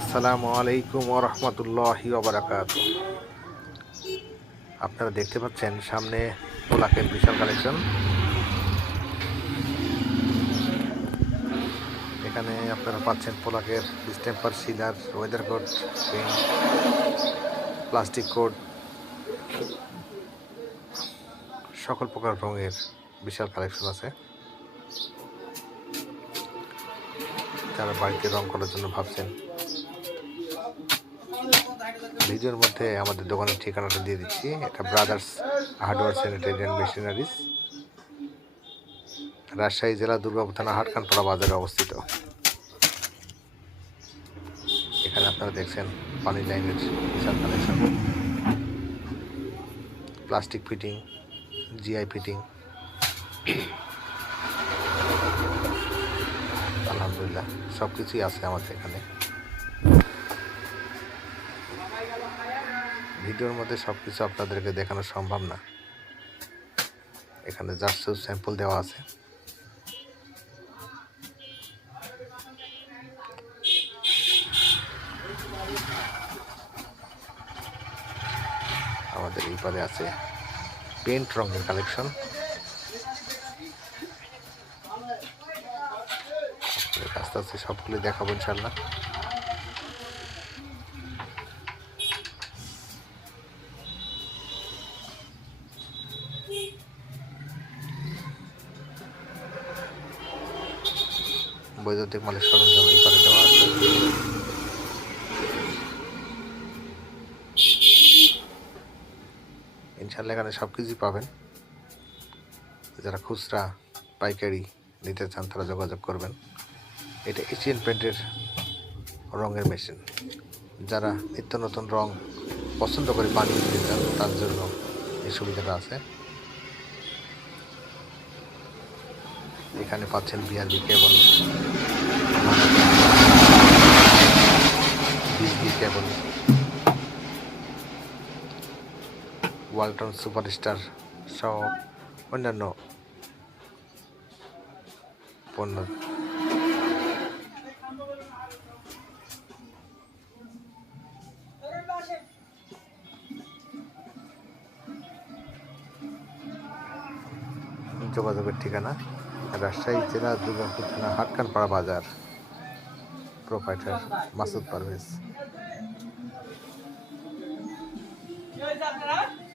আসসালামু আলাইকুম ওয়া রাহমাতুল্লাহি ওয়া বারাকাতুহু। আপনারা দেখতে পাচ্ছেন সামনে পোলাকের বিশাল কালেকশন। এখানে আপনারা পাচ্ছেন পোলাকের distemper, sealer, weather coat, paint, plastic coat, সকল প্রকার রঙের বিশাল কালেকশন আছে। যারা বাড়িতে রং করার জন্য ভাবছেন, ভিডিওর মধ্যে আমাদের দোকানের ঠিকানাটা দিয়ে দিচ্ছি। এটা brothers hardware sanitary and machineries, Rajshahi জেলা দুর্গাপুর থানা হাটখানপাড়া বাজারে অবস্থিত। এখানে আপনারা দেখছেন পানি লাইনের বিশাল collection, plastic fitting, GI fitting, আলহামদুলিল্লাহ সব কিছুই আছে আমাদের এখানে। ভিডিওর মধ্যে সব কিছু আপনাদেরকে দেখানো সম্ভব না। এখানে জাস্ট স্যাম্পল দেওয়া আছে। আমাদের এই পারে আছে পেন্ট রঙের কালেকশন। আস্তে আস্তে সবগুলো দেখাবো ইনশাল্লাহ। বৈদ্যুতিক মালের সরঞ্জাম এই পারে দেওয়া আছে। ইনশাল্লাহ এখানে সব কিছুই পাবেন। যারা খুচরা পাইকারি নিতে চান তারা যোগাযোগ করবেন। এটা এশিয়ান পেন্টের রঙের মেশিন। যারা নিত্য নতুন রং পছন্দ করে বানিয়ে নিতে চান তার জন্য এই সুবিধাটা আছে। এখানে পাচ্ছেন বিআরবি কেবল, বিজলি কেবল, ওয়ালটন সুপারস্টার সহ অন্যান্য পণ্য। যোগাযোগের ঠিকানা রাজশাহী জেলা দুর্গাপুর থানা হাটখানপাড়া বাজার। প্রোপাইটার মাসুদ পারভেজ।